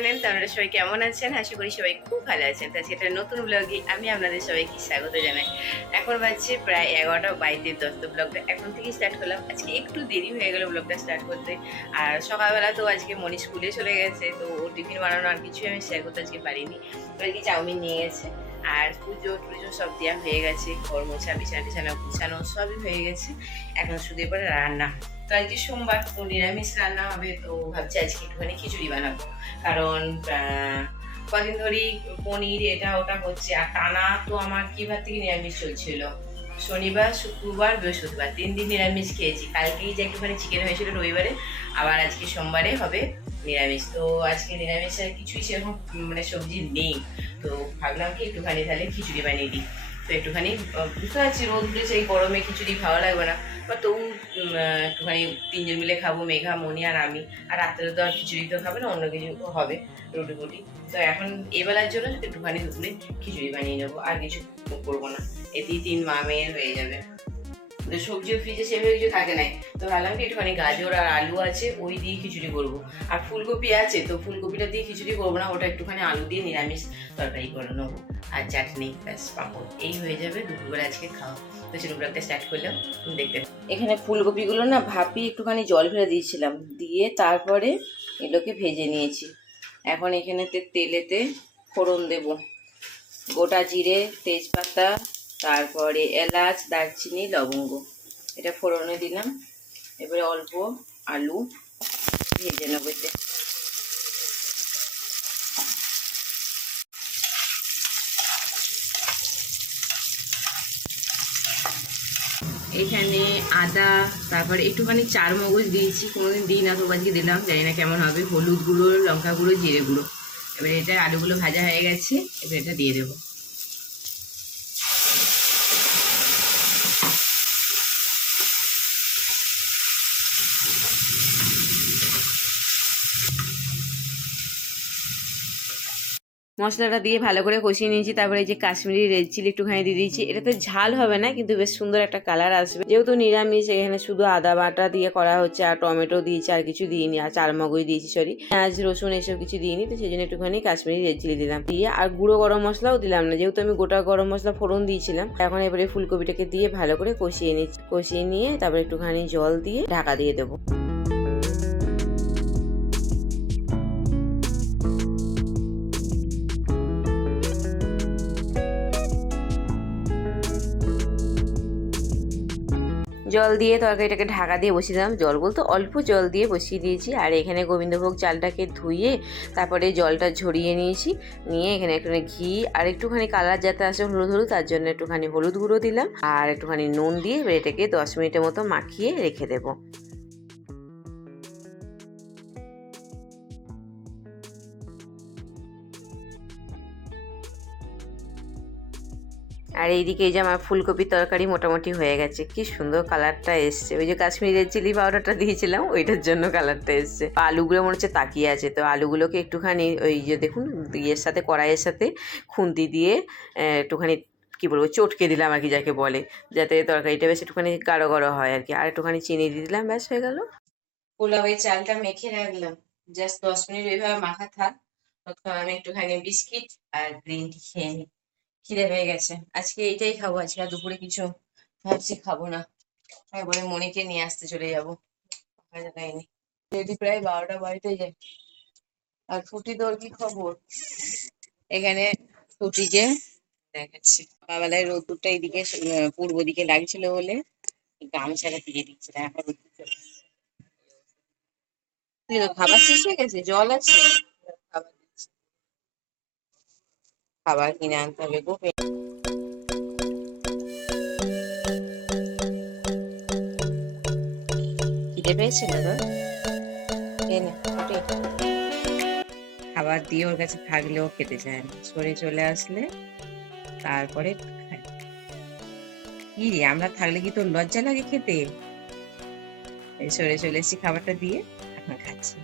Channel. তো আপনারা সবাই কেমন আছেন? আশা করি সবাই খুব ভালো আছেন। তা সেটা নতুন ব্লগে আমি আপনাদের সবাইকে স্বাগত জানাই। এখন বাজছে প্রায় 11:32। তো ব্লগটা এখন থেকেই স্টার্ট করলাম। আজকে একটু দেরি হয়ে গেল ব্লগটা স্টার্ট করতে। আর সকালবেলা তো আজকে মনি স্কুলে চলে গেছে, তো ও টিফিন বানানো আর কিছুই আমি শেয়ার করতে আজকে পারিনি। তো আর কি চাউমিন নিয়ে গেছে, আর পুজো টুজো সব দেওয়া হয়ে গেছে, ঘর মোছা বিছানা টিছানা গুছানো সবই হয়ে গেছে। এখন শুধু এবার রান্না। তো আজকে সোমবার, তো নিরামিষ রান্না হবে। তো ভাবছি আজকে একটুখানি খিচুড়ি বানাবো, কারণ কদিন ধরেই পনির এটা ওটা হচ্ছে, আর টানা তো আমার কিবার থেকে নিরামিষ চলছিল। শনিবার, শুক্রবার, বৃহস্পতিবার 3 দিন নিরামিষ খেয়েছি। কালকেই যে একটুখানি চিকেন হয়েছিল রবিবারে, আবার আজকে সোমবারে হবে নিরামিষ। তো আজকে নিরামিষের কিছুই সেরকম মানে সবজি নেই। তো ভাবলাম কি একটুখানি তাহলে খিচুড়ি বানিয়ে দিই। তো একটুখানি বুঝতে পারছি রোদ উঠেছে, এই গরমে খিচুড়ি ভালো লাগবে না, বা তবু একটুখানি 3জন মিলে খাবো, মেঘা, মনি আর আমি। আর রাত্রে তো আর খিচুড়ি তো খাবে না, অন্য কিছু হবে, রুটি ফুটি। তো এখন এবেলার জন্য একটুখানি দুপুরে খিচুড়ি বানিয়ে নেবো, আর কিছু করবো না। এতেই 3 মা মেয়ের হয়ে যাবে। সবজিও ফ্রিজে সেভাবে কিছু থাকে নাই, তো ভাবলাম কি একটুখানি গাজর আর আলু আছে, ওই দিয়ে খিচুড়ি করবো। আর ফুলকপি আছে, তো ফুলকপিটা দিয়ে খিচুড়ি করবো না, ওটা একটুখানি আলু দিয়ে নিরামিষ তরকারি করে নেবো, আর চাটনি, ব্যাস পাঁপড়, এই হয়ে যাবে দুপুরবেলা আজকে খাওয়া। তো সেরকম ব্লগটা স্টার্ট করলাম, দেখতে। এখানে ফুলকপিগুলো না ভাপি একটুখানি জল ফেলে দিয়েছিলাম, দিয়ে তারপরে এগুলোকে ভেজে নিয়েছি। এখন এখানেতে তেলেতে ফোড়ন দেব, গোটা জিরে, তেজপাতা, তারপরে এলাচ, দারচিনি, লবঙ্গ, এটা ফোড়নে দিলাম। এবারে অল্প আলু ভেজে নেব এতে। এখানে আদা, তারপরে একটুখানি চার মগজ দিয়েছি, কোনোদিন দিই না, তো আজকে দিলাম, জানি না কেমন হবে। হলুদ গুঁড়ো, লঙ্কা গুঁড়ো, জিরে গুঁড়ো। এবারে এটা আলুগুলো ভাজা হয়ে গেছে, এবার এটা দিয়ে দেবো। মশলাটা দিয়ে ভালো করে কষিয়ে নিয়েছি। তারপরে এই যে কাশ্মীরি রেড চিলি একটুখানি দিয়ে দিয়েছি। এটাতে ঝাল হবে না, কিন্তু বেশ সুন্দর একটা কালার আসবে। যেহেতু নিরামিষ, এখানে শুধু আদা বাটা দিয়ে করা হচ্ছে, আর টমেটো দিয়েছি, আর কিছু দিইনি, আর চারমগজ দিয়েছি, সরি পেঁয়াজ রসুন এসব কিছু দিইনি। তো সেই জন্য একটুখানি কাশ্মীরি রেড চিলি দিলাম, দিয়ে আর গুঁড়ো গরম মশলাও দিলাম না, যেহেতু আমি গোটা গরম মশলা ফোড়ন দিয়েছিলাম। এখন এবারে ফুলকপিটাকে দিয়ে ভালো করে কষিয়ে নিচ্ছি। কষিয়ে নিয়ে তারপরে একটুখানি জল দিয়ে ঢাকা দিয়ে দেবো। জল দিয়ে তরকারিটাকে ঢাকা দিয়ে বসিয়ে দিলাম। জল বলতে অল্প জল দিয়ে বসিয়ে দিয়েছি। আর এখানে গোবিন্দভোগ চালটাকে ধুয়ে তারপরে জলটা ঝরিয়ে নিয়েছি। নিয়ে এখানে একটুখানি ঘি আর একটুখানি কালার যাতে আসে হলুদ হলুদ, তার জন্য একটুখানি হলুদ গুঁড়ো দিলাম, আর একটুখানি নুন দিয়ে এটাকে 10 মিনিটের মতো মাখিয়ে রেখে দেবো। আর এইদিকে এই যে আমার ফুলকপির তরকারি মোটামুটি হয়ে গেছে। কি সুন্দর কালারটা এসছে, ওই যে কাশ্মীরি রেড চিলি পাউডারটা দিয়েছিলাম, ওইটার জন্য কালারটা এসছে। আলুগুলো মনে হচ্ছে তাকিয়ে আছে, তো আলুগুলোকে একটুখানি ওই যে দেখুন ইয়ের সাথে, কড়াইয়ের সাথে খুন্তি দিয়ে একটুখানি কি বলবো চটকে দিলাম আর কি, যাকে বলে, যাতে তরকারিটা বেশ একটুখানি গাঢ় গাঢ় হয় আর কি। আর একটুখানি চিনি দিয়ে দিলাম, ব্যাস হয়ে গেল। পোলাওয়ের চালটা মেখে রাখলাম, জাস্ট 10 মিনিট এইভাবে মাখা থাক। তখন আমি একটুখানি বিস্কিট আর গ্রিন টি খেয়ে নিই। খিদে পেয়ে গেছে, আজকে এইটাই খাবো। আজকে আর দুপুরে কিছু ভাবছি খাবো না, একবারে মনিকে নিয়ে আসতে চলে যাবো। যদি প্রায় 12টা বাড়িতে যায়। আর ফুটি, তোর কি খবর? এখানে ফুটিকে দেখাচ্ছি, সকালবেলায় রোদ্দুরটা এইদিকে পূর্ব দিকে লাগছিল বলে গামছাটা দিয়ে দিচ্ছিল, এখন রোদ্দুর চলে এসেছে। তুই তো খাবার শেষ হয়ে গেছে, জল আছে? খাবার দিচ্ছি। খাবার কিনে আনতে হবে গো। খিদে পেয়েছে না তোর? এনে ফুটে খাবার দিয়ে ওর কাছে থাকলেও খেতে চায় না, সরে চলে আসলে তারপরে খায়। কি রে, আমরা থাকলে কি তোর লজ্জা লাগে খেতে? সরে চলে এসেছি খাবারটা দিয়ে, এখন খাচ্ছি।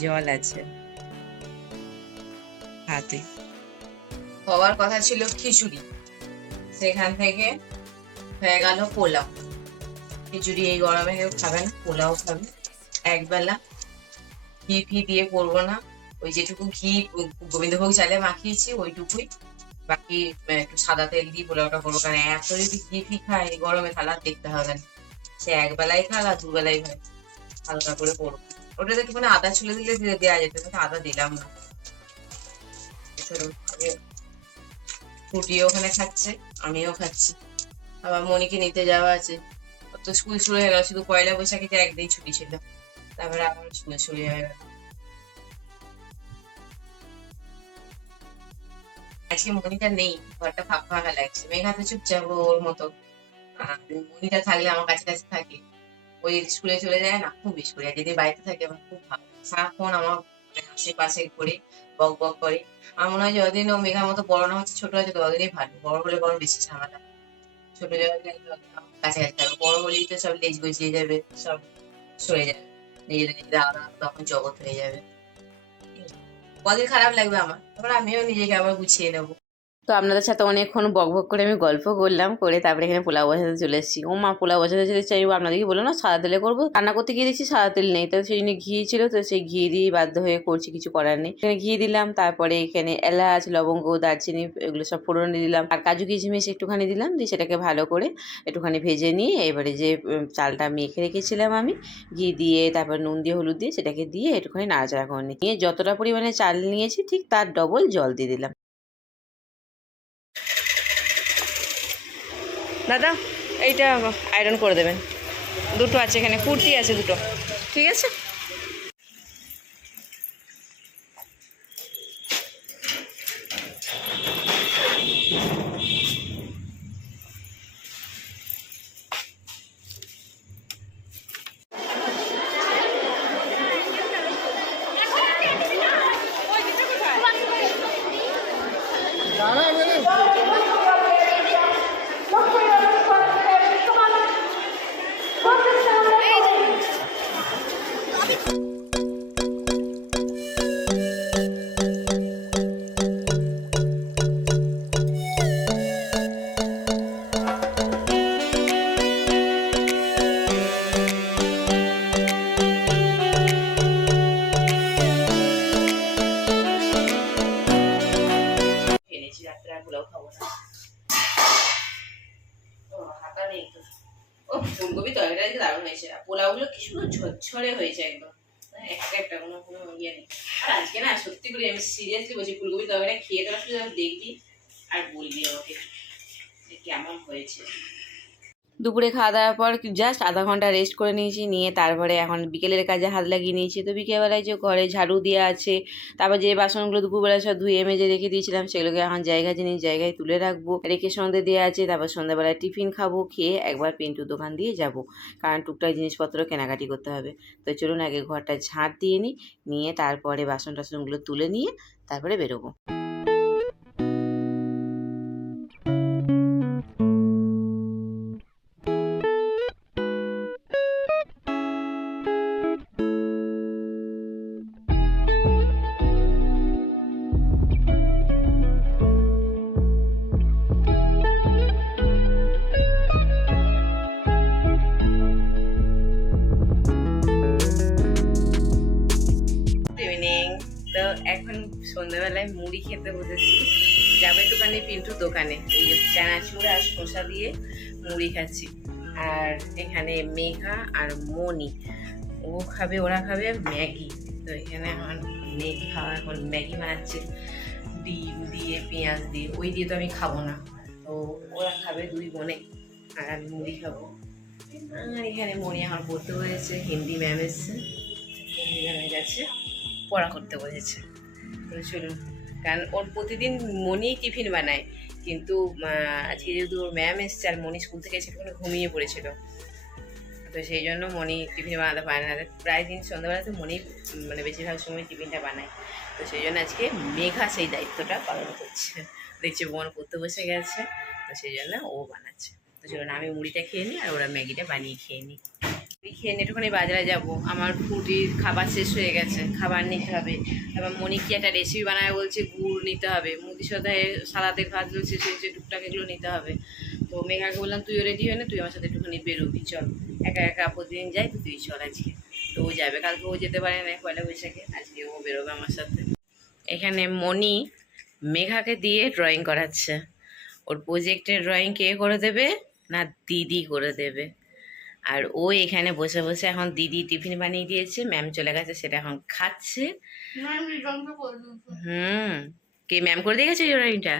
জল আছে হাতে। হওয়ার কথা ছিল খিচুড়ি, সেখান থেকে হয়ে গেল পোলাও। খিচুড়ি এই গরমে কেউ খাবে না, পোলাও খাবে একবেলা। ঘি ফি দিয়ে করবো না, ওই যেটুকু ঘি গোবিন্দভোগ চালে মাখিয়েছি ওইটুকুই, বাকি একটু সাদা তেল দিয়ে পোলাওটা করবো। কারণ এত যদি ঘি ফি খায় গরমে তাহলে আর দেখতে হবে না, সে একবেলাই খাক আর দুবেলাই খায়, হালকা করে করবো। ওটাতে একটুখানি আদা ছুলে দিলে দেওয়া যেত, কিন্তু আদা দিলাম না। ফুটিয়ে ওখানে খাচ্ছে, আমিও খাচ্ছি। আবার মনিকে নিতে যাওয়া আছে, ওর তো স্কুল শুরু হয়ে গেল, শুধু পয়লা বৈশাখীতে একদিন ছুটি ছিল, তারপরে আবার স্কুল শুরু হয়ে গেল। আজকে মনিটা নেই, ঘরটা ফাঁকা ফাঁকা লাগছে। মেঘা তো চুপচাপ ওর মতো, আর মনিটা থাকলে আমার কাছে কাছে থাকে। ওই স্কুলে চলে যায় না, খুব মিস করি। আর যদি বাড়িতে থাকে আমার খুব ভালো, সারাক্ষণ আমার আশেপাশে ঘুরে বক বক করে। আমার মনে হয় যতদিন ও মেঘার মতো বড় না হচ্ছে, ছোট আছে ততদিনই ভালো। বড় হলে বড় বেশি ঝামেলা, ছোট যতদিন কাছাকাছি থাকবে, বড় হলেই তো সব লেজ গজিয়ে যাবে, সব সরে যাবে, নিজেদের নিজেদের আলাদা তখন জগৎ হয়ে যাবে। কদিন খারাপ লাগবে আমার, তারপর আমিও নিজেকে আবার গুছিয়ে নেবো। তো আপনাদের সাথে অনেকক্ষণ বকবক করে আমি গল্প করলাম, করে তারপরে এখানে পোলাও বসাতে চলে এসেছি। ও মা, পোলাও বসাতে চলে এসেছি। আমি আপনাদেরকে বললাম না সাদা তেলে করবো, রান্না করতে গিয়ে দেখছি সাদা তেল নেই, তো সেই জন্য ঘি ছিল, তো সেই ঘি দিয়ে বাধ্য হয়ে করছি, কিছু করার নেই। এখানে ঘি দিলাম, তারপরে এখানে এলাচ, লবঙ্গ, দারচিনি এগুলো সব ফোড়ন দিলাম, আর কাজু কিশমিশ একটুখানি দিলাম, দিয়ে সেটাকে ভালো করে একটুখানি ভেজে নিয়ে এবারে যে চালটা মেখে রেখেছিলাম আমি ঘি দিয়ে, তারপর নুন দিয়ে হলুদ দিয়ে সেটাকে দিয়ে একটুখানি নাড়াচাড়া করে নিয়ে যতটা পরিমাণে চাল নিয়েছি ঠিক তার ডবল জল দিয়ে দিলাম। দাদা এইটা আয়রন করে দেবেন, দুটো আছে এখানে, কুর্তি আছে দুটো, ঠিক আছে। ফুলকপি তরকারিটা দারুণ হয়েছে, পোলাওগুলো কি সুন্দর ঝরঝরে হয়েছে একদম, একটা একটা কোনো কোনো ইয়ে নেই। আর আজকে না সত্যি করে আমি সিরিয়াসলি বলছি, ফুলকপি তরকারিটা খেয়ে দেওয়ার শুধু দেখবি আর বলবি আমাকে কেমন হয়েছে। দুপুরে খাওয়া দাওয়ার পর জাস্ট আধা ঘন্টা রেস্ট করে নিয়েছি, নিয়ে তারপরে এখন বিকেলের কাজে হাত লাগিয়ে নিয়েছি। তো বিকেলবেলায় যে ঘরে ঝাড়ু দেওয়া আছে, তারপর যে বাসনগুলো দুপুরবেলা সব ধুয়ে মেজে রেখে দিয়েছিলাম সেগুলোকে এখন জিনিস জায়গায় তুলে রাখবো, রেখে সন্ধ্যে দেওয়া আছে। তারপর সন্ধ্যাবেলায় টিফিন খাবো, খেয়ে একবার পিন্টুর দোকান দিয়ে যাব, কারণ টুকটাক জিনিসপত্র কেনাকাটি করতে হবে। তো চলুন আগে ঘরটা ঝাড় দিয়ে নিয়ে তারপরে বাসন টাসনগুলো তুলে নিয়ে তারপরে বেরোবো। তো এখন সন্ধ্যাবেলায় মুড়ি খেতে বসেছি, যাবো একটুখানি পিন্টুর দোকানে, এই যে চানাচুর আর শসা দিয়ে মুড়ি খাচ্ছি। আর এখানে মেঘা আর মনি ওরা খাবে ম্যাগি। তো এখানে এখন মেঘা এখন ম্যাগি বানাচ্ছে ডিম দিয়ে পেঁয়াজ দিয়ে, ওই দিয়ে তো আমি খাবো না, তো ওরা খাবে দুই বোনে, আর আমি মুড়ি খাবো। আর এখানে মনি আমার পড়তে হয়েছে, হিন্দি ম্যাম এসছে, হিন্দি ম্যামের কাছে পড়া করতে বলেছে। তো চলুন, কারণ ওর প্রতিদিন মনি টিফিন বানায়, কিন্তু আজকে যেহেতু ওর ম্যাম এসছে আর মনি স্কুল থেকে এসে একটুখানি ঘুমিয়ে পড়েছিল, তো সেই জন্য মনি টিফিন বানাতে পারে না। প্রায় দিন সন্ধ্যাবেলাতে মনি মানে বেশিরভাগ সময় টিফিনটা বানায়, তো সেই জন্য আজকে মেঘা সেই দায়িত্বটা পালন করছে। দেখছে বোন পড়তে বসে গেছে, তো সেই জন্য ও বানাচ্ছে। তো চলুন আমি মুড়িটা খেয়ে নিই আর ওরা ম্যাগিটা বানিয়ে খেয়ে নিই। খেয়ে একটুখানি বাজারে যাব, আমার ফুটির খাবার শেষ হয়ে গেছে, খাবার নিতে হবে। তারপর মনি কি একটা রেসিপি বানায় বলছে, গুড় নিতে হবে, মুদি সদায় সালাদের ভাতগুলো শেষ হয়েছে, টুকটাক এগুলো নিতে হবে। তো মেঘাকে বললাম তুইও রেডি হয়ে না, তুই আমার সাথে একটুখানি বেরোবি, চল একা একা প্রতিদিন যাই, তো তুই চল আজকে। তো ও যাবে, কালকে ও যেতে পারে না পয়লা বৈশাখে, আজকে ও বেরোবে আমার সাথে। এখানে মনি মেঘাকে দিয়ে ড্রয়িং করাচ্ছে। ওর প্রজেক্টের ড্রয়িং কে করে দেবে না দিদি করে দেবে। আর ও এখানে বসে বসে এখন দিদি টিফিন বানিয়ে দিয়েছে, ম্যাম চলে গেছে, সেটা এখন খাচ্ছে। হুম, কে ম্যাম করে দিয়ে গেছে ড্রয়িংটা?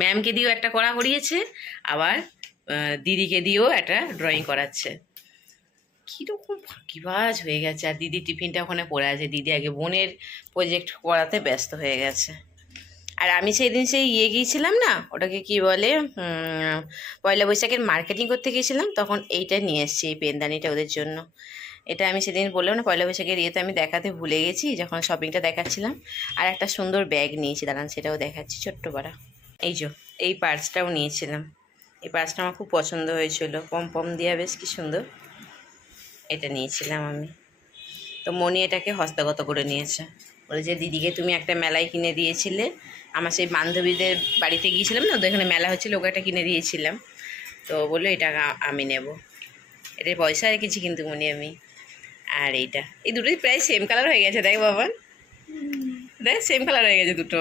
ম্যামকে দিয়েও একটা করা করিয়েছে, আবার দিদিকে দিয়েও একটা ড্রয়িং করাচ্ছে। কিরকম ফাঁকিবাজ হয়ে গেছে। আর দিদি টিফিনটা ওখানে পড়ে আছে, দিদি আগে বোনের প্রজেক্ট করাতে ব্যস্ত হয়ে গেছে। আর আমি সেই দিন সেই গিয়েছিলাম না, ওটাকে কি বলে, পয়লা বৈশাখের মার্কেটিং করতে গিয়েছিলাম, তখন এইটা নিয়ে এসেছি, এই পেনদানিটা ওদের জন্য। এটা আমি সেদিন বললাম না, পয়লা বৈশাখের ইয়েতে আমি দেখাতে ভুলে গেছি যখন শপিংটা দেখাচ্ছিলাম। আর একটা সুন্দর ব্যাগ নিয়েছি, দাঁড়ান সেটাও দেখাচ্ছি, ছোট্ট পাড়া। এই যে এই পার্সটাও নিয়েছিলাম, এই পার্সটা আমার খুব পছন্দ হয়েছিল, পম পম দিয়া বেশ কি সুন্দর। এটা নিয়েছিলাম আমি। তো মনি এটাকে হস্তগত করে নিয়েছে, বলে যে দিদিকে তুমি একটা মেলায় কিনে দিয়েছিলে, আমার সেই বান্ধবীদের বাড়িতে গিয়েছিলাম না, ওদের এখানে মেলা হচ্ছিলো, ওকে একটা কিনে দিয়েছিলাম, তো বললো এটা আমি নেব। এটার পয়সা রেখেছি কিন্তু মনি আমি। আর এইটা, এই দুটোই প্রায় সেম কালার হয়ে গেছে, দেখ বাবা, দেখ সেম কালার হয়ে গেছে দুটো।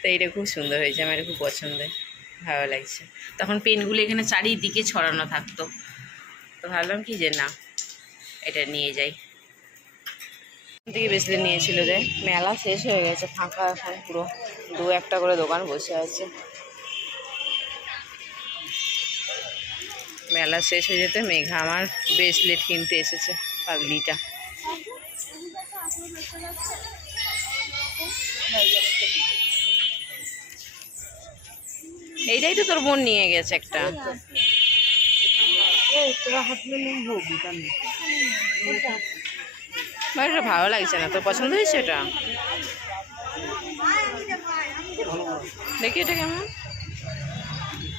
তো এইটা খুব সুন্দর হয়েছে, আমার এটা খুব পছন্দের, ভালো লাগছে। তখন পেনগুলো এখানে চারিদিকে ছড়ানো থাকতো, তো ভাবলাম কি যে না এটা নিয়ে যাই। থেকে বেসলে নিয়েছিল যে, মেলা শেষ হয়ে গেছে, ফাঁকা এখন পুরো, দু একটা করে দোকান বসে আছে। মেলা শেষ হয়ে যেতে মেঘা আমার ব্রেসলেট কিনতে এসেছে, পাগলিটা। এইটাই তো তোর বোন নিয়ে গেছে একটা। এটা ভালো লাগছে না, তোর পছন্দ হয়েছে এটা? দেখি এটা কেমন,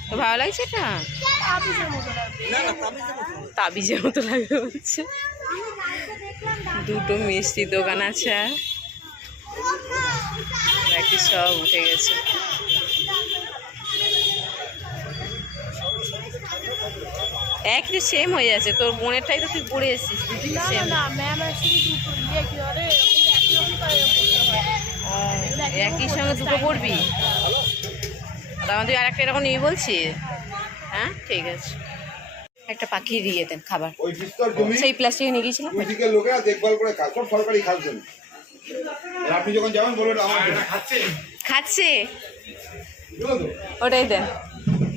তো ভালো লাগছে এটা? তাবিজের মতো লাগবে বলছে। দুটো মিষ্টি দোকান আছে, আর বাকি সব উঠে গেছে। একই সেম হয়ে যাচ্ছে, তোর বোনেরটাই তো তুই পড়ে এসেছিস, একই সঙ্গে দুটো পড়বি, তার তুই আর একটা এরকম নিবি বলছিস? হ্যাঁ ঠিক আছে, একটা পাখি দিয়ে দেন খাবার, সেই প্লাস্টিকে নিয়ে গিয়েছিলাম। লোকেরা দেখভাল করে খায়, সব সরকারি খাচ্ছেন, আপনি যখন যাবেন বলবেন আমার খাচ্ছে, ওটাই দেন।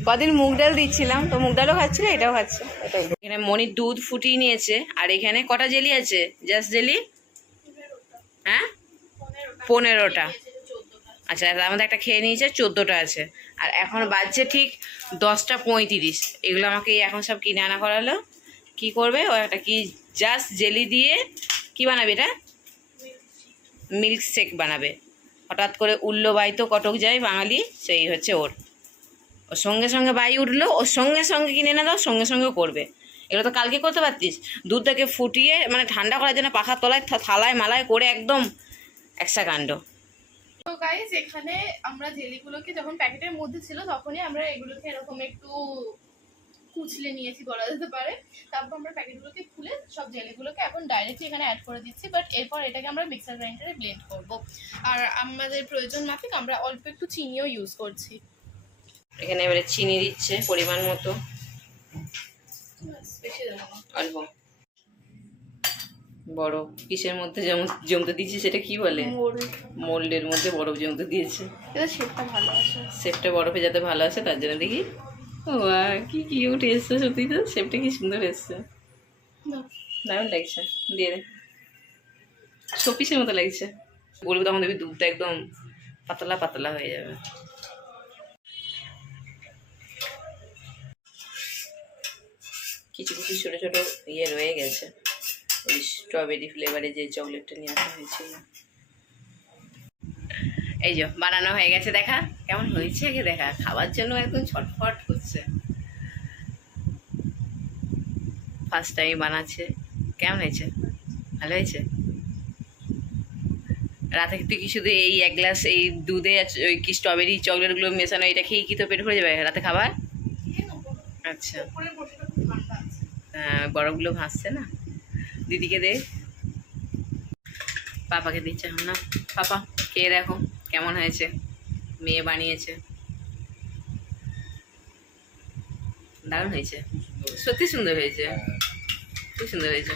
কদিন মুগ ডাল দিচ্ছিলাম, তো মুগ ডালও খাচ্ছিল, এটাও খাচ্ছে। এখানে মনির দুধ ফুটিয়ে নিয়েছে, আর এখানে কটা জেলি আছে? জাস্ট জেলি, হ্যাঁ 15টা। আচ্ছা, তার মধ্যে একটা খেয়ে নিয়েছে, 14টা আছে। আর এখন বাজছে ঠিক 10:35। এগুলো আমাকে এখন সব কিনে আনা করালো। কি করবে ও? একটা কি জাস্ট জেলি দিয়ে কি বানাবে এটা? মিল্ক শেক বানাবে। হঠাৎ করে উঠলো বাই, তো কটক যায় বাঙালি, সেই হচ্ছে ওর সঙ্গে সঙ্গে বাই উঠলো, ওর সঙ্গে সঙ্গে কিনে এনে দাও, সঙ্গে সঙ্গে করবে। এগুলো তো কালকে করতে পারতিস, দুধটাকে ফুটিয়ে মানে ঠান্ডা করার জন্য পাখার তলায় থালায় মালায় করে একদম একসা কাণ্ড। তো গাইস, এখানে আমরা জেলিগুলোকে যখন প্যাকেটের মধ্যে ছিল তখনই আমরা এগুলোকে এরকম একটু কুচলে নিয়েছি বলা যেতে পারে। তারপর আমরা প্যাকেটগুলোকে খুলে সব জেলিগুলোকে এখন ডাইরেক্টলি এখানে অ্যাড করে দিচ্ছি, বাট এরপর এটাকে আমরা মিক্সার গ্রাইন্ডারে ব্লেন্ড করব। আর আমাদের প্রয়োজন মাফিক আমরা অল্প একটু চিনিও ইউজ করছি। এখানে এবারে চিনি দিচ্ছে পরিমাণ মতো, অল্প। বরফ কিসের মধ্যে যেমন জমতে দিয়েছে সেটা কি বলে? মোল্ডের মধ্যে বরফ জমতে দিয়েছে, এটা শেপটা ভালো আসে, শেপটা বরফে যাতে ভালো আসে তার জন্য। দেখি ও কি কিউট এসছে, সত্যি তো শেপটা কি সুন্দর এসছে, দারুণ লাগছে। দিয়ে দে, শোপিসের মতো লাগছে। বলবো তখন দেখবি দুধটা একদম পাতলা পাতলা হয়ে যাবে। কিছু কিছু ছোট ছোট ইয়ে রয়ে গেছে, ওই স্ট্রবেরি ফ্লেভারে যে চকলেটটা নিয়ে আসা হয়েছিল। এই যে বানানো হয়ে গেছে, দেখা কেমন হয়েছে, আগে দেখা, খাওয়ার জন্য একদম ছটফট করছে। ফার্স্ট টাইম বানাচ্ছে, কেমন হয়েছে? ভালো হয়েছে? রাতে তুই কি শুধু এই 1 গ্লাস এই দুধে ওই কি স্ট্রবেরি চকলেটগুলো মেশানো এটা খেয়ে কি তো পেট ভরে যাবে রাতে খাবার? আচ্ছা, হ্যাঁ বরফগুলো ভাসছে না, দিদিকে দে। পাপাকে দিচ্ছে এখন না। পাপা খেয়ে দেখো কেমন হয়েছে, মেয়ে বানিয়েছে। দারুণ হয়েছে, সত্যি সুন্দর হয়েছে, খুব সুন্দর হয়েছে।